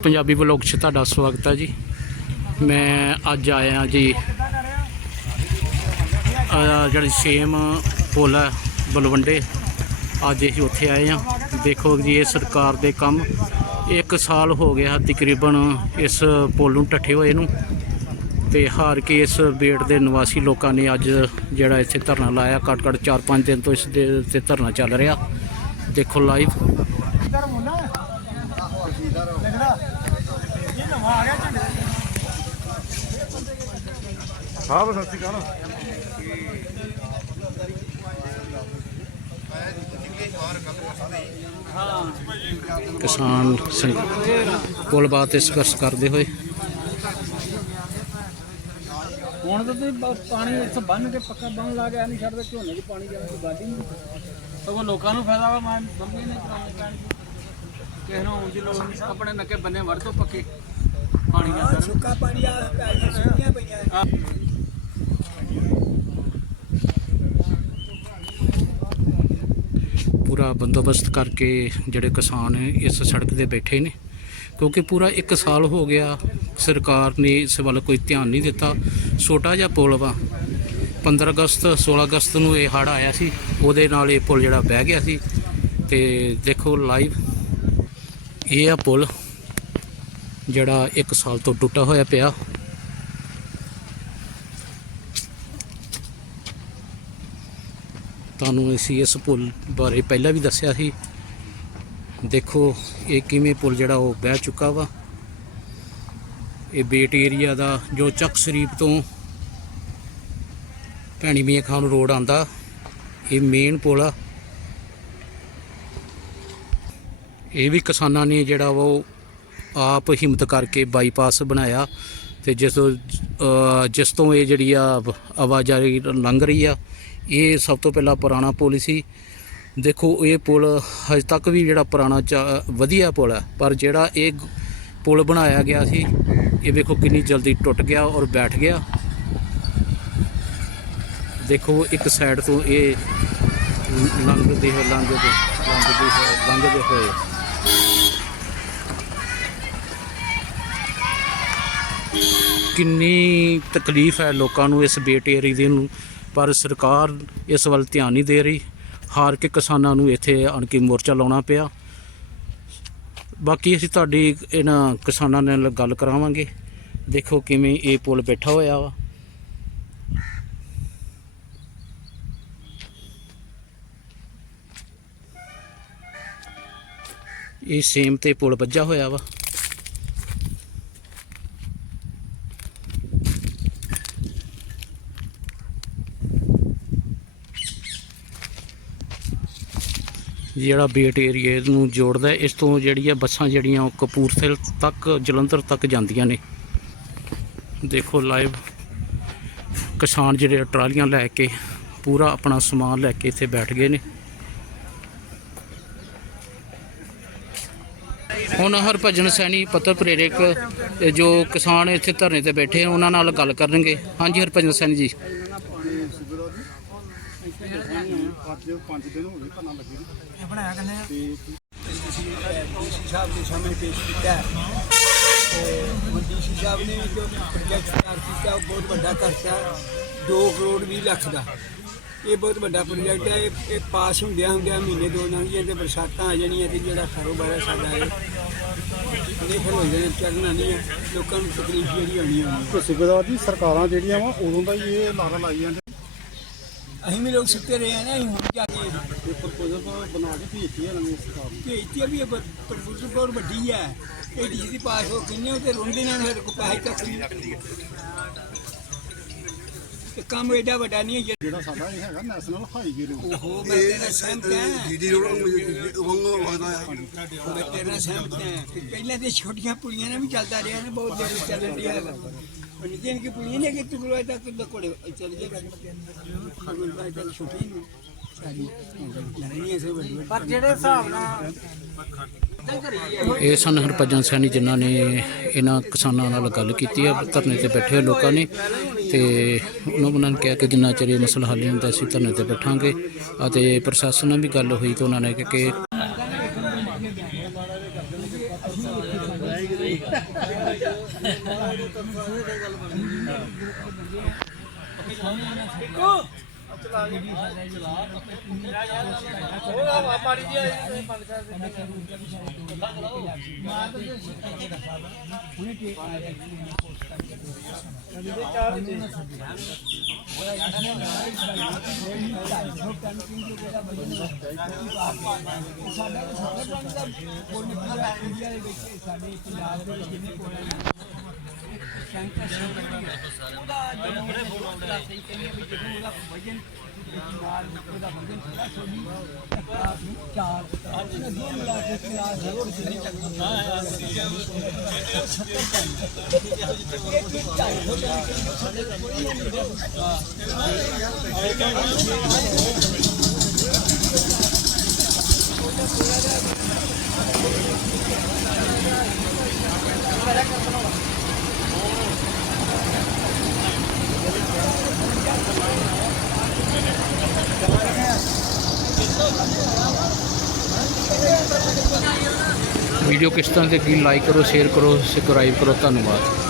Punjabi vlog 'ਚ ਤੁਹਾਡਾ ਸਵਾਗਤ ਹੈ ਜੀ। ਮੈਂ ਅੱਜ ਆਇਆ ਜੀ, ਆ ਜਿਹੜੀ ਸੇਮ ਪੁਲ ਹੈ ਬਲਵੰਡੇ, ਅੱਜ ਅਸੀਂ ਉੱਥੇ ਆਏ ਹਾਂ। ਦੇਖੋ ਜੀ, ਇਹ ਸਰਕਾਰ ਦੇ ਕੰਮ, ਇੱਕ ਸਾਲ ਹੋ ਗਿਆ ਤਕਰੀਬਨ ਇਸ ਪੁਲ ਨੂੰ ਟੱਠੇ ਹੋਏ ਨੂੰ ਤੇ ਹਾਰ ਕੇ ਇਸ ਬੇਟ ਦੇ ਨਿਵਾਸੀ ਲੋਕਾਂ ਨੇ ਅੱਜ ਜਿਹੜਾ ਇੱਥੇ ਧਰਨਾ ਲਾਇਆ। ਘੱਟ ਘੱਟ 4-5 ਦਿਨ ਤੋਂ ਇਸ ਦੇ ਉੱਤੇ ਧਰਨਾ ਚੱਲ ਰਿਹਾ। ਦੇਖੋ ਲਾਈਵ ਹਾਂ ਬਸ ਸਤਿ ਸ਼੍ਰੀ ਅਕਾਲ। ਕਿਸਾਨ ਸੰਘ ਪੁੱਲ ਬਾਤ ਤੇ ਸੰਘਰਸ਼ ਕਰਦੇ ਹੋਏ। ਹੁਣ ਤਾਂ ਤੁਸੀਂ ਪਾਣੀ ਇੱਥੇ ਬੰਨ ਕੇ ਪੱਕਾ ਬੰਨ ਲਾ ਕੇ ਨਹੀਂ ਛੱਡਦੇ ਝੋਨੇ 'ਚ ਪਾਣੀ ਜਾਣਾ ਕੋਈ ਗਾਡੀ ਨਹੀਂ ਸਗੋਂ ਲੋਕਾਂ ਨੂੰ ਫਾਇਦਾ ਵਾ ਮੈਂ ਬੰਬੀ ਨਹੀਂ ਕਰਾਉਣੀ। ਪੈਣੀ ਕਿਸੇ ਨੂੰ ਆਉਣ ਦੀ ਲੋੜ ਨਹੀਂ ਆਪਣੇ ਨੱਕੇ ਬੰਨੇ ਵੜ ਤੋਂ ਪੱਕੇ ਪਾਣੀ ਜਾਂਦਾ ਸੁੱਕਾ ਪਾਣੀ ਆ ਸੁੱਕੀਆਂ ਪਈਆਂ। ਪੂਰਾ ਬੰਦੋਬਸਤ ਕਰਕੇ ਜਿਹੜੇ ਕਿਸਾਨ ਇਸ ਸੜਕ ਤੇ ਬੈਠੇ ਨੇ ਕਿਉਂਕਿ ਪੂਰਾ 1 ਸਾਲ ਹੋ ਗਿਆ ਸਰਕਾਰ ਨੇ ਇਸ ਵੱਲ ਕੋਈ ਧਿਆਨ ਨਹੀਂ ਦਿੱਤਾ। ਛੋਟਾ ਜਿਹਾ ਪੁਲ ਵਾ 15 ਅਗਸਤ 16 ਅਗਸਤ ਨੂੰ ਇਹ ਹੜ੍ਹ ਆਇਆ ਸੀ ਉਹਦੇ ਨਾਲ ਇਹ ਪੁਲ ਜਿਹੜਾ ਬਹਿ ਗਿਆ ਸੀ। ਤੇ ਦੇਖੋ ਲਾਈਵ ਇਹ ਆ ਪੁਲ, ਜਿਹੜਾ 1 ਸਾਲ ਤੋਂ ਟੁੱਟਾ ਹੋਇਆ ਪਿਆ। ਤੁਹਾਨੂੰ ਅਸੀਂ ਇਸ ਪੁਲ ਬਾਰੇ ਪਹਿਲਾਂ ਵੀ ਦੱਸਿਆ ਸੀ। ਦੇਖੋ, ਇਹ ਕਿਵੇਂ ਪੁਲ ਜਿਹੜਾ ਉਹ ਬਹਿ ਚੁੱਕਾ ਵਾ। ਇਹ ਬੇਟ ਏਰੀਆ ਦਾ ਜੋ ਚੱਕ ਸ਼ਰੀਫ ਤੋਂ ਭੈਣੀ ਮੀਆਂ ਖਾਨ ਰੋਡ ਆਂਦਾ ਇਹ ਮੇਨ ਪੁਲ ਆ। ਇਹ ਵੀ ਕਿਸਾਨਾਂ ਨੇ ਜਿਹੜਾ ਵਾ ਉਹ ਆਪ ਹਿੰਮਤ ਕਰਕੇ ਬਾਈਪਾਸ ਬਣਾਇਆ ਤੇ ਜਿਸ ਤੋਂ ਜਿਸ ਤੋਂ ਇਹ ਜਿਹੜੀ ਆ ਆਵਾਜਾਈ ਲੰਘ ਰਹੀ ਆ, ਇਹ ਸਭ ਤੋਂ ਪਹਿਲਾਂ ਪੁਰਾਣਾ ਪੁਲ ਸੀ। ਦੇਖੋ, ਇਹ ਪੁਲ ਹਜੇ ਤੱਕ ਵੀ ਜਿਹੜਾ ਪੁਰਾਣਾ ਚਾ- ਵਧੀਆ ਪੁਲ ਹੈ ਪਰ ਜਿਹੜਾ ਇਹ ਪੁਲ ਬਣਾਇਆ ਗਿਆ ਸੀ, ਇਹ ਵੇਖੋ ਕਿੰਨੀ ਜਲਦੀ ਟੁੱਟ ਗਿਆ ਔਰ ਬੈਠ ਗਿਆ। ਦੇਖੋ, ਇੱਕ ਸਾਈਡ ਤੋਂ ਇਹ ਲੰਘਦੇ ਹੋਏ, ਲੰਘਦੇ ਲੰਘਦੇ ਹੋਏ ਲੰਘਦੇ ਹੋਏ। ਕਿੰਨੀ ਤਕਲੀਫ ਹੈ ਲੋਕਾਂ ਨੂੰ ਇਸ ਬੇਟ ਏਰੀਏ ਦੇ ਨੂੰ, ਪਰ ਸਰਕਾਰ ਇਸ ਵੱਲ ਧਿਆਨ ਨਹੀਂ ਦੇ ਰਹੀ। ਹਾਰ ਕੇ ਕਿਸਾਨਾਂ ਨੂੰ ਇੱਥੇ ਆਣ ਕੇ ਮੋਰਚਾ ਲਾਉਣਾ ਪਿਆ। ਬਾਕੀ ਅਸੀਂ ਤੁਹਾਡੀ ਇਹਨਾਂ ਕਿਸਾਨਾਂ ਨਾਲ ਗੱਲ ਕਰਾਵਾਂਗੇ। ਦੇਖੋ ਕਿਵੇਂ ਇਹ ਪੁਲ ਬੈਠਾ ਹੋਇਆ ਵਾ। ਇਹ ਸੇਮ ਤੇ ਪੁਲ ਵੱਜਾ ਹੋਇਆ ਵਾ। ਜਿਹੜਾ ਬੇਟ ਏਰੀਏ ਨੂੰ ਜੋੜਦਾ ਇਸ ਤੋਂ ਜਿਹੜੀਆਂ ਬੱਸਾਂ ਜਿਹੜੀਆਂ ਉਹ ਕਪੂਰਥਲੇ ਤੱਕ, ਜਲੰਧਰ ਤੱਕ ਜਾਂਦੀਆਂ ਨੇ। ਦੇਖੋ ਲਾਈਵ ਕਿਸਾਨ ਜਿਹੜੇ ਟਰਾਲੀਆਂ ਲੈ ਕੇ, ਪੂਰਾ ਆਪਣਾ ਸਮਾਨ ਲੈ ਕੇ ਇੱਥੇ ਬੈਠ ਗਏ ਨੇ। ਹੁਣ ਹਰਭਜਨ ਸੈਣੀ ਪੱਤਰ ਪ੍ਰੇਰਕ, ਇਹ ਜੋ ਕਿਸਾਨ ਇੱਥੇ ਧਰਨੇ ਤੇ ਬੈਠੇ ਉਹਨਾਂ ਨਾਲ ਗੱਲ ਕਰਨਗੇ। ਹਾਂਜੀ ਹਰਭਜਨ ਸੈਣੀ ਜੀ। ਅੱਜ 5 ਦਿਨ ਹੋ ਗਏ ਧਰਨਾ ਲੱਗੇ ਨੂੰ। ਇਹ ਬਣਾਇਆ ਕਰਨੇ ਆ। ਤੇ ਡੀਸੀ ਸਾਹਿਬ ਦੇ ਸਾਹਮਣੇ ਪੇਸ਼ ਕੀਤਾ ਹੈ। ਤੇ ਡੀਸੀ ਸਾਹਿਬ ਨੇ ਜੋ ਪ੍ਰੋਜੈਕਟ ਤਿਆਰ ਕੀਤਾ ਉਹ ਬਹੁਤ ਵੱਡਾ ਖਰਚਾ 2 ਕਰੋੜ 20 ਲੱਖ ਦਾ। ਇਹ ਬਹੁਤ ਵੱਡਾ ਪ੍ਰੋਜੈਕਟ ਹੈ ਇਹ- ਇਹ ਪਾਸ ਹੁੰਦਿਆਂ ਹੁੰਦਿਆਂ ਮਹੀਨੇ ਦੋ ਲੰਘ ਜਾਂਦੇ ਬਰਸਾਤਾਂ ਆ ਜਾਣੀਆਂ ਤੇ ਜਿਹੜਾ ਕਾਰੋਬਾਰ ਹੈ ਸਾਡਾ ਇਹ ਇਹ ਫਿਰ ਹੋ ਜਾਣੇ ਚੱਲਣਾ ਨਹੀਂ ਹੈ ਲੋਕਾਂ ਨੂੰ ਤਕਲੀਫ ਜਿਹੜੀ ਹੋਣੀ ਹੋਣੀ ਜੀ ਸਰਕਾਰਾਂ ਜਿਹੜੀਆਂ ਵਾ ਉਦੋਂ ਦਾ ਹੀ ਇਹ ਲਾਰਾ ਲਾਈ ਜਾਂਦੇ ਅਸੀਂ ਵੀ ਲੋਕ ਸੁੱਤੇ ਰਹੇ ਹਾਂ ਨਾ ਅਸੀਂ ਹੁਣ ਜਾ ਕੇ ਪ੍ਰਪੋਜ਼ਲ ਬਣਾ ਕੇ ਭੇਜਤੀ ਹੈ ਨਵੀਂ ਸਰਕਾਰ ਨੂੰ। ਭੇਜਤੀ ਵੀ ਇਹ ਪ੍ਰਪੋਜ਼ਲ ਬਹੁਤ ਵੱਡੀ ਹੈ ਇਹ ਡੀਸੀ ਪਾਸ ਹੋ ਕਿੰਨੇ ਤੇ ਰੋਂਦੇ ਨਾਲ ਸਾਡੇ ਕੋਲ ਪੈਸੇ ਤੱਕ ਨਹੀਂ ਤੇ ਕੰਮ ਐਡਾ ਵੱਡਾ ਨਹੀਂ ਹੈ ਜਿਹੜਾ ਸਾਡਾ ਇਹ ਹੈਗਾ ਨੈਸ਼ਨਲ ਹਾਈਵੇ ਰੋਡ ਉਹ ਮੈਂ ਤੇਰੇ ਸਹਿਮਤ ਹਾਂ। ਦੀਦੀ ਰੋਡ ਵਾਂਗੋ ਵਗਦਾ ਆ। ਮੈਂ ਤੇਰੇ ਸਹਿਮਤ ਹਾਂ। ਪਹਿਲਾਂ ਤੇ ਛੋਟੀਆਂ ਪੁਲੀਆਂ ਨਾਲ ਵੀ ਚੱਲਦਾ ਰਿਹਾ ਨਾ ਬਹੁਤ ਦੇਰ ਚੱਲ ਰਹੀ ਹੈ ਉਹ ਨਿੱਕੀਆਂ ਨਿੱਕੀਆਂ ਪੁਲੀਆਂ ਨੇ ਕਿ ਤੂੰ ਕੋਲ ਪਰ ਜਿਹੜੇ ਹਿਸਾਬ ਨਾਲ ਇਹ ਸਨ ਹਰਭਜਨ ਸੈਣੀ ਜਿਨ੍ਹਾਂ ਨੇ ਇਹਨਾਂ ਕਿਸਾਨਾਂ ਨਾਲ ਗੱਲ ਕੀਤੀ ਹੈ, ਧਰਨੇ ਤੇ ਬੈਠੇ ਹੋਏ ਲੋਕਾਂ ਨੇ ਤੇ ਉਹਨਾਂ ਉਹਨਾਂ ਨੇ ਕਿਹਾ ਕਿ ਜਿੰਨਾ ਚਿਰ ਇਹ ਮਸਲਾ ਹੱਲ ਨਹੀਂ ਹੁੰਦਾ, ਅਸੀਂ ਧਰਨੇ ਤੇ ਬੈਠਾਂਗੇ। ਅਤੇ ਪ੍ਰਸ਼ਾਸਨ ਨਾਲ ਵੀ ਗੱਲ ਹੋਈ ਤਾਂ ਉਹਨਾਂ ਨੇ ਕਿ ਮਹਾਰਾਜ ਦੇ ਕਰਦੇ ਨੇ ਕਿਰਪਾ ਤਰਸਾ ਆ ਜਾਣਾ ਵਾਹਿਗੁਰੂ ਜੀ ਮਹਾਰਾਜ ਦੇ ਤਰਸਾ ਇਹ ਗੱਲ ਬਣ ਗਈ ਹਾਂ ਸਾਡੇ ਸਾਡੇ ਪੰਜ ਦਾ ਕੋਲ ਨਿਕਲਦਾ ਇੰਡੀਆ ਦੇ ਵਿੱਚ, ਸਾਡੇ ਪੰਜਾਬ ਦੇ ਵਿੱਚ ਕਿੰਨੇ ਕੋਲ ਸ਼ੰਕਰ ਸਿੰਘ ਉਹਦਾ ਜਦੋਂ ਉਹਦਾ ਸਹੀ ਕਰੀਏ ਵੀ ਜਦੋਂ ਉਹਦਾ ਵਜਨ ਨਾਲ ਉਹਦਾ ਵਜਨ ਥੋੜਾ ਸੋਨੀ ਕਲਾਸ ਨੂੰ ਚਾਰ ਅੱਜ ਦੋ ਮਿਲਾ ਕੇ ਕਲਾਸ ਜ਼ਰੂਰ ਜਿਹੜੀ ਚੱਲਦੀ ਹਾਂ ਹਾਂ ਹਾਂ ਹਾਂ ਹਾਂ ਹਾਂ ਵੀਡੀਓ ਕਿਸ ਤਰ੍ਹਾਂ ਦੇ ਕੀ ਲਾਈਕ ਕਰੋ ਸ਼ੇਅਰ ਕਰੋ ਸਬਸਕ੍ਰਾਈਬ ਕਰੋ ਧੰਨਵਾਦ।